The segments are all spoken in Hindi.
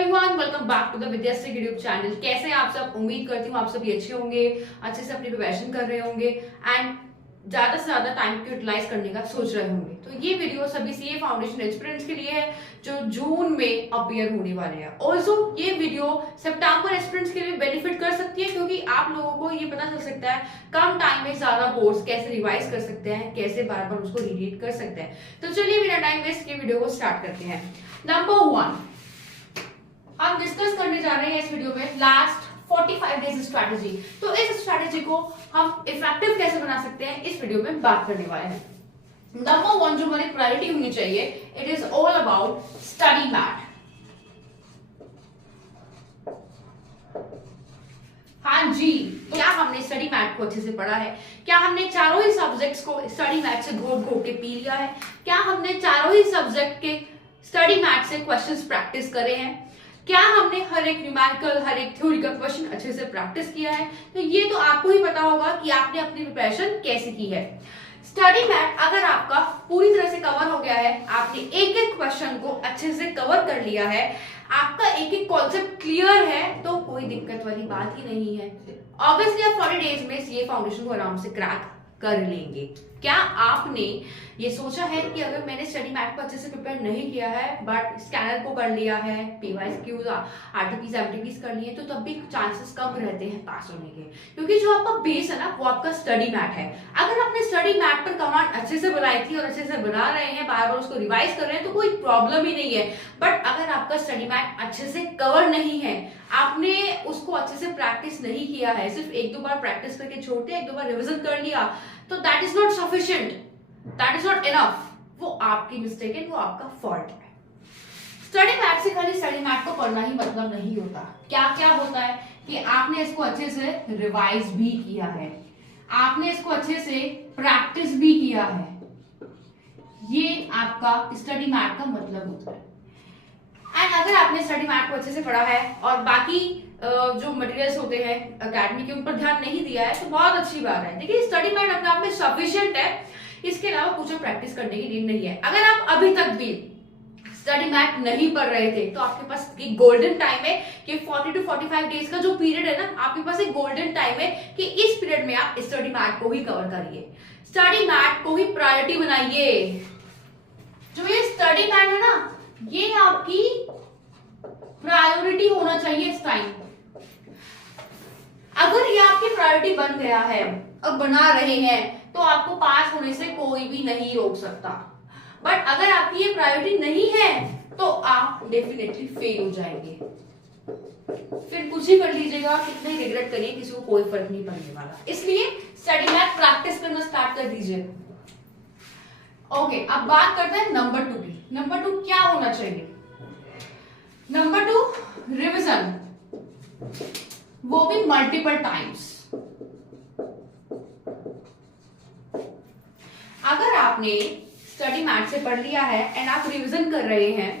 Everyone, welcome back to the Vidyashree YouTube channel. कैसे हैं आप सब? उम्मीद करती हूँ आप सभी अच्छे होंगे, अच्छे से अपनी प्रिपरेशन कर रहे होंगे एंड ज्यादा से ज्यादा टाइम को यूटिलाइज करने का सोच रहे होंगे। तो ये वीडियो सभी सीए फाउंडेशन एस्पिरेंट्स के लिए है जो जून में अपीयर होने वाले हैं। ऑल्सो ये वीडियो सितंबर एस्पिरेंट्स के लिए बेनिफिट कर सकती है, क्योंकि आप लोगों को ये पता चल सकता है कम टाइम में ज्यादा कोर्स कैसे रिवाइज कर सकते हैं, कैसे बार बार उसको रीड कर सकते हैं। तो चलिए बिना टाइम वेस्ट किए वीडियो को स्टार्ट करते हैं। नंबर 1 हम डिस्कस करने जा रहे हैं इस वीडियो में लास्ट 45 डेज स्ट्रैटेजी। तो इस स्ट्रैटेजी को हम इफेक्टिव कैसे बना सकते हैं इस वीडियो में बात करने वाले हैं। नंबर 1 जो हमारी प्रायोरिटी होनी चाहिए, it is all about study mat. हाँ जी, क्या हमने स्टडी मैट को अच्छे से पढ़ा है? क्या हमने चारों ही सब्जेक्ट्स को स्टडी मैट से घोट घोट के पी लिया है? क्या हमने चारों ही सब्जेक्ट के स्टडी मैट से क्वेश्चंस प्रैक्टिस करे हैं? क्या हमने हर एक न्यूमेरिकल, हर एक थ्योरी का क्वेश्चन अच्छे से प्रैक्टिस किया है? तो ये तो आपको ही पता होगा कि आपने अपनी प्रिपरेशन कैसे की है। स्टडी मैट अगर आपका पूरी तरह से कवर हो गया है, आपने एक एक क्वेश्चन को अच्छे से कवर कर लिया है, आपका एक एक कॉन्सेप्ट क्लियर है, तो कोई दिक्कत वाली बात ही नहीं है। ऑब्वियसली आप 40 डेज में सीए फाउंडेशन को आराम से क्रैक कर लेंगे। क्या आपने ये सोचा है कि अगर मैंने स्टडी मैट को अच्छे से प्रिपेयर नहीं किया है बट स्कैनर को कर लिया है, पीवाईक्यूज, आरटीपीज, एमटीपीज कर लिए, तो तब भी चांसेस कम रहते हैं पास होने के, क्योंकि जो आपका बेस है ना वो आपका स्टडी मैट है। अगर आपने स्टडी मैट पर कमांड अच्छे से बनाई थी और अच्छे से बना रहे हैं, बार बार उसको रिवाइज कर रहे हैं, तो कोई प्रॉब्लम ही नहीं है। बट अगर आपका स्टडी मैट अच्छे से कवर नहीं है, आपने उसको अच्छे से प्रैक्टिस नहीं किया है, सिर्फ एक दो बार प्रैक्टिस करके छोड़ते, एक दो बार रिविजन कर लिया, तो that is not sufficient, that is not enough. वो आपकी मिस्टेक है, वो आपका फॉल्ट है। स्टडी मैट से खाली स्टडी मैट को पढ़ना ही मतलब नहीं होता। क्या क्या होता है कि आपने इसको अच्छे से रिवाइज भी किया है, आपने इसको अच्छे से प्रैक्टिस भी किया है। ये आपका स्टडी मैट का मतलब होता है। एंड अगर आपने स्टडी मैट को अच्छे से पढ़ा है और बाकी जो मटेरियल्स होते हैं एकेडमी के ऊपर ध्यान नहीं दिया है, तो बहुत अच्छी बात है। देखिए स्टडी मैट अपने आप में सफिशिएंट है, इसके अलावा कुछ प्रैक्टिस करने की नीड नहीं है। अगर आप अभी तक भी स्टडी मैट नहीं पढ़ रहे थे, तो आपके पास एक गोल्डन टाइम है कि 40 to 45 डेज का जो पीरियड है ना, आपके पास एक गोल्डन टाइम है कि इस पीरियड में आप स्टडी मैट को ही कवर करिए, स्टडी मैट को ही प्रायोरिटी बनाइए। जो ये स्टडी मैट है ना, ये आपकी प्रायोरिटी होना चाहिए इस टाइम। अगर ये आपकी प्रायोरिटी बन गया है और बना रहे हैं, तो आपको पास होने से कोई भी नहीं रोक सकता। बट अगर आपकी ये प्रायोरिटी नहीं है, तो आप डेफिनेटली फेल हो जाएंगे। फिर कुछ ही कर लीजिएगा, कितने रिग्रेट करिए, किसी को कोई फर्क नहीं पड़ने वाला। इसलिए स्टडी मैट प्रैक्टिस करना स्टार्ट कर दीजिए। ओके, अब बात करते हैं नंबर 2 की। नंबर 2 क्या होना चाहिए? नंबर 2 रिविजन, वो भी मल्टीपल टाइम्स। अगर आपने स्टडी मैट से पढ़ लिया है एंड आप रिवीजन कर रहे हैं,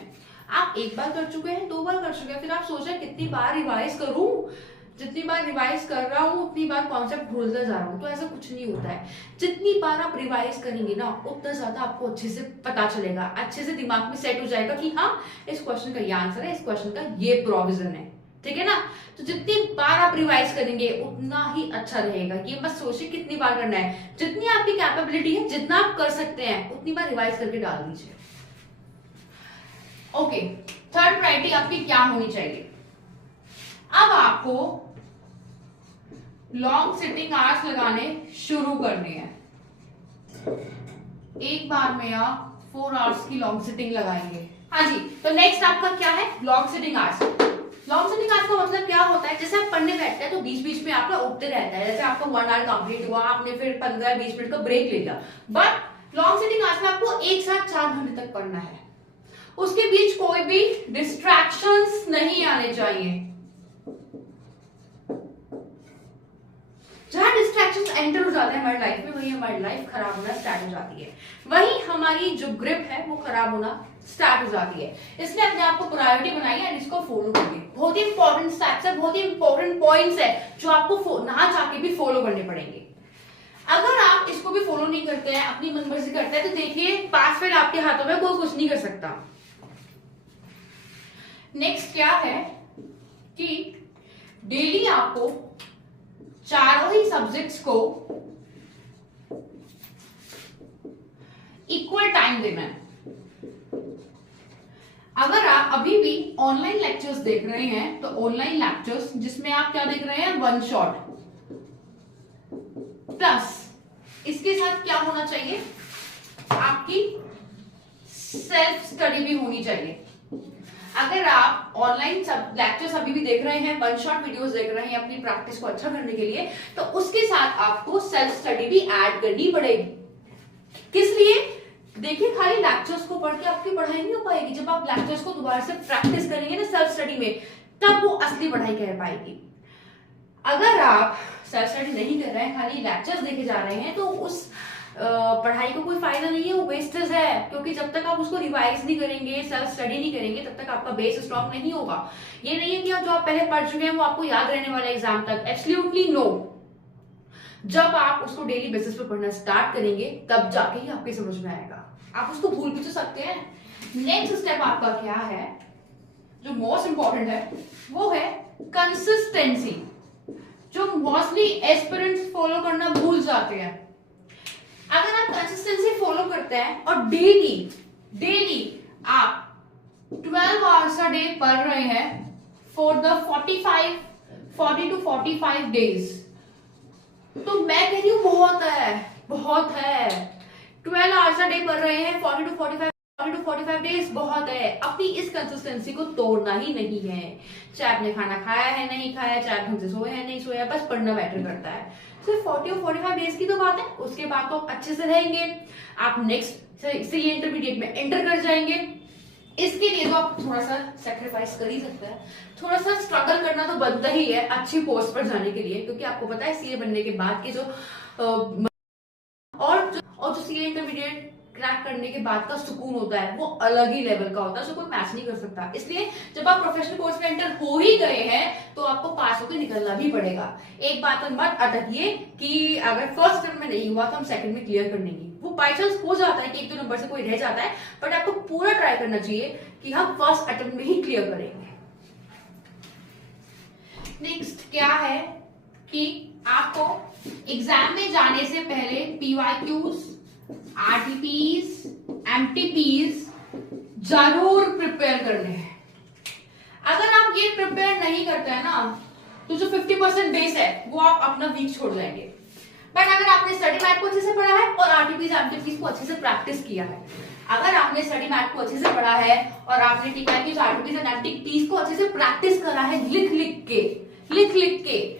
आप एक बार कर चुके हैं, 2 बार कर चुके हैं, फिर आप सोच रहे हैं कितनी बार रिवाइज करूं, जितनी बार रिवाइज कर रहा हूं उतनी बार कॉन्सेप्ट भूलता जा रहा हूं। तो ऐसा कुछ नहीं होता है। जितनी बार आप रिवाइज करेंगे ना, उतना ज्यादा आपको अच्छे से पता चलेगा, अच्छे से दिमाग में सेट हो जाएगा कि हाँ इस क्वेश्चन का ये आंसर है, इस क्वेश्चन का ये प्रोविजन है, ठीक है ना। तो जितनी बार आप रिवाइज करेंगे उतना ही अच्छा रहेगा। ये मत सोचिए कितनी बार करना है, जितनी आपकी कैपेबिलिटी है, जितना आप कर सकते हैं उतनी बार रिवाइज करके डाल दीजिए। ओके, थर्ड प्रायोरिटी आपकी क्या होनी चाहिए? अब आपको लॉन्ग सिटिंग आवर्स लगाने शुरू करने हैं। एक बार में आप 4 आवर्स की लॉन्ग सिटिंग लगाएंगे। हाँ जी, तो नेक्स्ट आपका क्या है? Long sitting hours. Long sitting hours का मतलब क्या होता है? जैसे आप पढ़ने बैठते हैं तो बीच बीच में आपका उठते रहता है। जैसे आपका 1 आवर कंप्लीट हुआ, आपने फिर 15-20 मिनट का ब्रेक ले लिया। बट लॉन्ग सिटिंग आवर्स में आपको एक साथ 4 घंटे तक पढ़ना है। उसके बीच कोई भी डिस्ट्रैक्शंस नहीं आने चाहिए। जहां डिस्ट्रैक्शंस एंटर हो जाते हैं हमारी लाइफ में, वही हमारी लाइफ खराब होना स्टार्ट हो जाती है, वही हमारी जो ग्रिप है वो खराब होना स्टार्ट हो जाती है। इसलिए अपने आप को प्रायोरिटी बनाइए एंड इसको फॉलो करिए। बहुत ही इंपॉर्टेंट स्टेप्स है, बहुत ही इंपॉर्टेंट पॉइंट्स है जो आपको ना चाह के भी फॉलो करने पड़ेंगे। अगर आप इसको भी फॉलो नहीं करते हैं, अपनी मनमर्जी करते हैं, तो देखिए पास फेल आपके हाथों में कोई कुछ नहीं कर सकता। नेक्स्ट क्या है कि डेली आपको चारों ही सब्जेक्ट्स को इक्वल टाइम देना है। अगर आप अभी भी ऑनलाइन लेक्चर्स देख रहे हैं तो ऑनलाइन लेक्चर्स जिसमें आप क्या देख रहे हैं, वन शॉट, प्लस इसके साथ क्या होना चाहिए, आपकी सेल्फ स्टडी भी होनी चाहिए। अगर आप ऑनलाइन लेक्चर्स अभी भी देख रहे हैं, वन शॉट वीडियोस देख रहे हैं अपनी प्रैक्टिस को अच्छा करने के लिए, तो उसके साथ आपको सेल्फ स्टडी भी ऐड करनी पड़ेगी। किस लिए? देखिए, खाली लेक्चर्स को पढ़ के आपकी पढ़ाई नहीं हो पाएगी। जब आप लेक्चर्स को दोबारा से प्रैक्टिस करेंगे ना सेल्फ स्टडी में, तब वो असली पढ़ाई कर पाएगी। अगर आप सेल्फ स्टडी नहीं कर रहे हैं, खाली लेक्चर्स देखे जा रहे हैं, तो उस पढ़ाई को कोई फायदा नहीं है, वो वेस्टेज है। क्योंकि जब तक आप उसको रिवाइज नहीं करेंगे, सेल्फ स्टडी नहीं करेंगे, तब तक आपका बेस स्ट्रॉन्ग नहीं होगा। ये नहीं है कि जो आप पहले पढ़ चुके हैं वो आपको याद रहने वाला है एग्जाम तक, एब्सोल्युटली नो। जब आप उसको डेली बेसिस पे पढ़ना स्टार्ट करेंगे, तब जाके ही आपकी समझ में आएगा। आप उसको भूल भी तो सकते हैं। नेक्स्ट स्टेप आपका क्या है, जो मोस्ट इंपॉर्टेंट है, वो है कंसिस्टेंसी, जो मोस्टली एस्पिरेंट्स फॉलो करना भूल जाते हैं। अगर आप कंसिस्टेंसी फॉलो करते हैं और डेली आप 12 आवर्स अ डे पढ़ रहे हैं फॉर द 40 to 45 डेज, तो मैं कह रही हूं बहुत है। 12 आवर्स अ डे पढ़ रहे हैं 40 to 45 डेज, बहुत है। अपनी इस कंसिस्टेंसी को तोड़ना ही नहीं है। चाहे आपने खाना खाया है नहीं खाया, चाहे ढंग से सोए हैं नहीं सोया, बस पढ़ना मैटर करता है। सिर्फ 40 और 45 डेज की तो बात है, उसके बाद तो अच्छे से रहेंगे, आप नेक्स्ट ये इंटरमीडिएट में एंटर कर जाएंगे। इसके लिए तो आप थोड़ा सा सेक्रीफाइस कर ही सकते हैं, थोड़ा सा स्ट्रगल करना तो बनता ही है अच्छी पोस्ट पर जाने के लिए। क्योंकि आपको पता है सीए बनने के बाद के जो जो सीए इंटरमीडिएट क्रैक करने के बाद का सुकून होता है, वो अलग ही लेवल का होता है, जो कोई मैच नहीं कर सकता। इसलिए जब आप प्रोफेशनल कोर्स में एंटर हो ही गए हैं, तो आपको पास होकर निकलना भी पड़ेगा। एक बात पर मत अटकिए कि अगर फर्स्ट अटेम्प्ट में नहीं हुआ तो हम सेकंड में क्लियर कर लेंगे। वो बाई चांस हो जाता है कि एक दो नंबर से कोई रह जाता है, बट आपको पूरा ट्राई करना चाहिए कि हम फर्स्ट अटेम्प्ट में ही क्लियर करेंगे। नेक्स्ट क्या है कि आपको एग्जाम में जाने से पहले पीवाईक्यूज, आरटीपीज, एमटीपीज जरूर प्रिपेयर करने हैं। अगर आप ये प्रिपेयर नहीं करते हैं ना, तो जो 50% बेस है वो आप अपना वीक छोड़ जाएंगे। बट अगर आपने स्टडी मैथ को अच्छे से पढ़ा है और आरटीपीज, एमटीपीज को अच्छे से प्रैक्टिस किया है, अगर आपने स्टडी मैथ को अच्छे से पढ़ा है और आपने पीवाईक्यूज, आरटीपीज और एमटीपीज को अच्छे से प्रैक्टिस करा है लिख लिख के,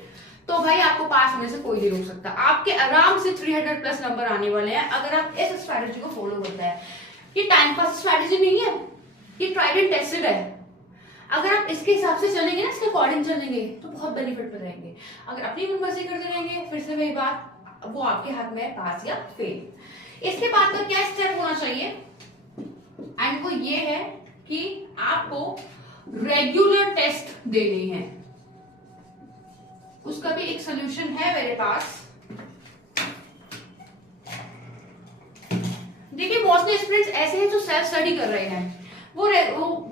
तो भाई आपको पास होने से कोई नहीं रोक सकता। आपके आराम से 300 प्लस नंबर आने वाले हैं अगर आप इस स्ट्रैटेजी को फॉलो करते हैं। ये टाइम पास स्ट्रैटेजी नहीं है, ये ट्राइड एंड टेस्टेड है। अगर आप इसके हिसाब से चलेंगे ना, इसके अकॉर्डिंग चलेंगे, तो बहुत बेनिफिट पे रहेंगे। अगर अपनी मर्जी करते रहेंगे, फिर से वही बात, वो आपके हाथ में है पास या फेल। इसके बाद का क्या स्टेप होना चाहिए, एंड वो ये है कि आपको रेगुलर टेस्ट देने हैं। उसका भी एक सोल्यूशन है मेरे पास। देखिए, मोस्टली स्टूडेंट्स ऐसे हैं जो सेल्फ स्टडी कर रहे हैं, वो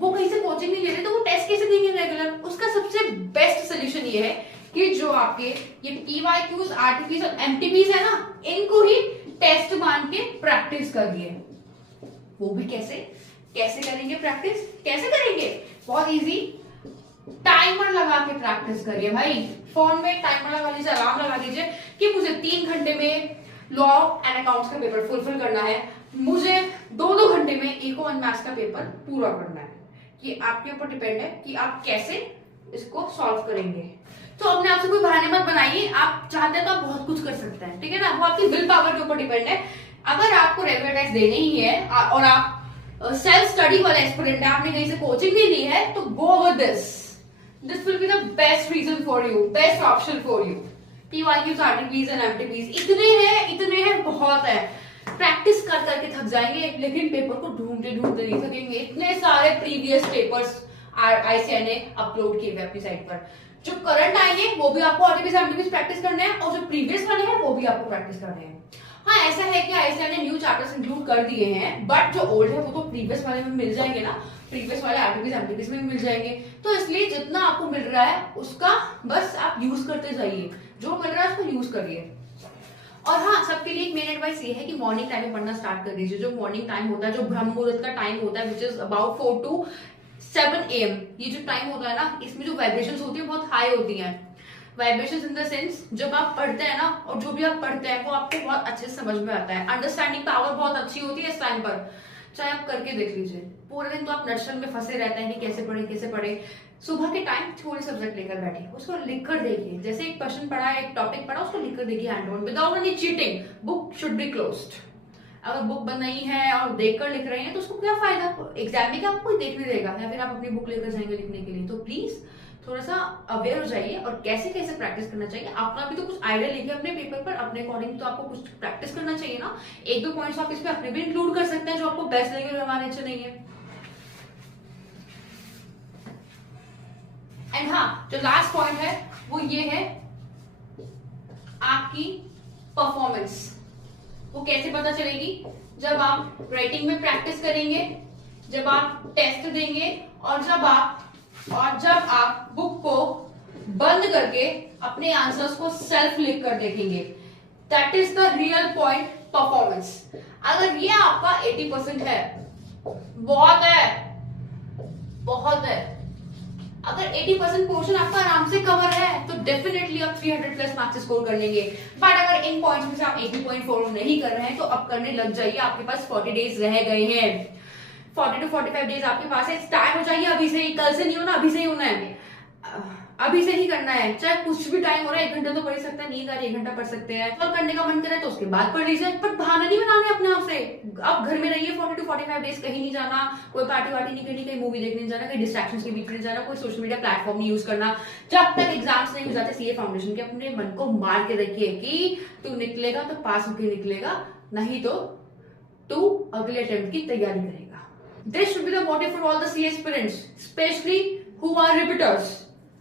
कहीं से कोचिंग नहीं ले रहे, तो वो टेस्ट कैसे देंगे रेगुलर? उसका सबसे बेस्ट सोल्यूशन ये है कि जो आपके ये पीवाईक्यूज, आरटीपीज और एमटीपीज है ना, इनको ही टेस्ट मान के प्रैक्टिस करिए। वो भी कैसे करेंगे प्रैक्टिस? कैसे करेंगे? बहुत इजी, टाइमर लगा के प्रैक्टिस करिए भाई। फोन में टाइमर लगा लीजिए, अलार्म लगा लीजिए कि मुझे 3 घंटे में लॉ एंड अकाउंट्स का पेपर फुलफिल करना है, मुझे 2 घंटे में इको एंड मैथ्स का पेपर पूरा करना है। ये आपके ऊपर डिपेंड है कि आप कैसे इसको सॉल्व करेंगे। तो अपने आप से कोई बहाने मत बनाइए, आप चाहते हैं तो आप बहुत कुछ कर सकते हैं, ठीक है ना? वो आपकी विल पावर के ऊपर डिपेंड है। अगर आपको रेगुलर टेस्ट देने ही है और आप सेल्फ स्टडी वाला एस्पिरेंट है, आपने कहीं से कोचिंग नहीं ली है, तो go with this will be the best reason for you, best option for you. PYQs, RTPs and MTPs इतने हैं, बहुत है। प्रैक्टिस कर करके थक जाएंगे, लेकिन पेपर को ढूंढते नहीं थकेंगे। इतने सारे प्रीवियस पेपर्स आईसीआई ने अपलोड किए हुए अपनी साइट पर। जो करंट आएंगे वो भी आपको आरटीपीज, एमटीपीज प्रैक्टिस करने हैं, और जो प्रीवियस वाले हैं वो भी आपको प्रैक्टिस करने हैं। हाँ, ऐसा है कि आईसीआई ने न्यू चैप्टर्स इंक्लूड कर दिए हैं, बट जो ओल्ड है वो तो प्रीवियस वाले में मिल जाएंगे ना, प्रीवियस वाले आरटीपीस एमटीपीस में भी मिल जाएंगे। तो इसलिए जितना आपको मिल रहा है उसका बस आप यूज करते जाइए, जो मिल रहा है उसको यूज करिए। और हाँ, सबके लिए एक मेन एडवाइस ये है कि मॉर्निंग टाइम में पढ़ना स्टार्ट कर दीजिए। जो मॉर्निंग टाइम होता है, जो ब्रह्म मुहूर्त का टाइम होता है, which is about 4 to 7 AM, ये जो टाइम होता है ना, इसमें जो वाइब्रेशंस होती है बहुत हाई होती हैं। वाइब्रेशंस इन द सेंस, जब आप पढ़ते हैं ना, और जो भी आप पढ़ते हैं वो आपको बहुत अच्छे से समझ में आता है। अंडरस्टैंडिंग पावर बहुत अच्छी होती है इस टाइम पर। चाहे आप करके देख लीजिए, पूरे दिन तो आप नर्सरी में फंसे रहते हैं कि कैसे पढ़े कैसे पढ़े। सुबह के टाइम थोड़ी सब्जेक्ट लेकर बैठिए, उसको लिख कर देखिए। जैसे एक क्वेश्चन पढ़ा है, एक टॉपिक पढ़ा, उसको लिख कर देखिए hand on, without any cheating. Book should be closed. अगर बुक बंद नहीं है और देखकर लिख रहे हैं तो उसको क्या फायदा? एग्जाम में क्या आपको कोई देखने देगा, या फिर आप अपनी बुक लेकर जाएंगे लिखने के लिए? तो प्लीज थोड़ा सा अवेयर हो जाइए और कैसे कैसे प्रैक्टिस करना चाहिए। अपना भी तो कुछ आइडिया लेके अपने पेपर पर अपने अकॉर्डिंग तो आपको कुछ प्रैक्टिस करना चाहिए ना। एक दो पॉइंट्स आप इसमें अपने भी इंक्लूड कर सकते हैं जो आपको बेस्ट लगे, जो हमारे अच्छे नहीं है। एंड हाँ, जो लास्ट पॉइंट है वो ये है, आपकी परफॉर्मेंस वो कैसे पता चलेगी? जब आप राइटिंग में प्रैक्टिस करेंगे, जब आप टेस्ट देंगे, और जब आप बुक को बंद करके अपने आंसर्स को सेल्फ लिख कर देखेंगे। That is the real point, performance. अगर ये आपका 80% है, बहुत है, बहुत है। अगर 80% पोर्शन आपका आराम से कवर है तो डेफिनेटली आप 300 प्लस मार्क्स स्कोर कर लेंगे। बट अगर इन पॉइंट्स में से आप 80.4 नहीं कर रहे हैं तो अब करने लग जाइए। आपके पास 40 डेज रह गए हैं, 40 to 45 डेज आपके पास है। स्टार्ट हो जाइए अभी से ही, कल से नहीं होना, अभी से ही होना है, अभी से ही करना है। चाहे कुछ भी टाइम हो रहा है, 1 घंटा तो पढ़ सकते हैं, नींद आ रही है 1 घंटा पढ़ सकते हैं। कल करने का मन करे तो उसके बाद पढ़ लीजिए, बट बहाना नहीं बनाने अपने आप से। अब घर में रहिए 40 to 45 डेज, कहीं नहीं जाना, कोई पार्टी वार्टी नहीं करनी, कहीं मूवी देखने नहीं जाना, कहीं डिस्ट्रैक्शंस के बीच में जाना, कोई सोशल मीडिया प्लेटफॉर्म नहीं यूज करना। जब तक एग्जाम्स नहीं हो जाते सीए फाउंडेशन के, अपने मन को मार के रखिए कि तू निकलेगा तो पास होकर निकलेगा, नहीं तो तू अगले अटेम्प्ट की तैयारी करेगा। This should be the motive for all the CA aspirants, especially who are repeaters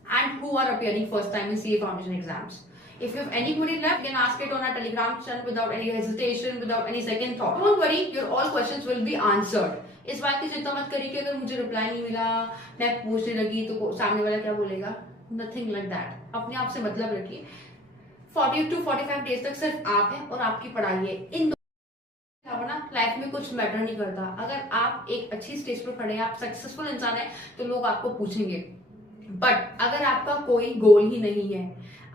and who are appearing first time in CA Foundation exams. If you have any query left, you can ask it on our Telegram channel without any hesitation, without any second thought. Don't worry, your all questions will be answered. इस बात की चिंता मत करिए कि अगर मुझे रिप्लाई नहीं मिला, मैं पूछने लगी तो सामने वाला क्या बोलेगा। Nothing like that. अपने आप से मतलब रखिए। 40 to 45 डेज तक सिर्फ आप हैं और आपकी पढ़ाई है। इन लाइफ में कुछ मैटर नहीं करता। अगर आप एक अच्छी स्टेज पर खड़े हैं, आप सक्सेसफुल इंसान हैं, तो लोग आपको पूछेंगे। बट अगर आपका कोई गोल ही नहीं है,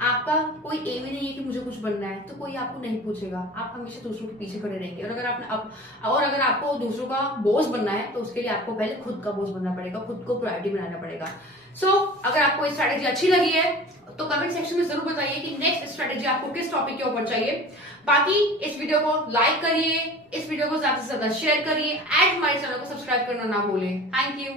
आपका कोई एम ही नहीं है कि मुझे कुछ बनना है, तो कोई आपको नहीं पूछेगा। आप हमेशा दूसरों के पीछे खड़े रहेंगे। और अगर आपको दूसरों का बोझ बनना है तो उसके लिए आपको पहले खुद का बोझ बनना पड़ेगा, खुद को प्रायोरिटी बनाना पड़ेगा। अगर आपको ये स्ट्रैटेजी अच्छी लगी है तो कमेंट सेक्शन में जरूर बताइए कि नेक्स्ट स्ट्रैटेजी आपको किस टॉपिक के ऊपर चाहिए। बाकी इस वीडियो को लाइक करिए, इस वीडियो को ज्यादा से ज्यादा शेयर करिए, एंड हमारे चैनल को सब्सक्राइब करना ना भूलें। Thank you.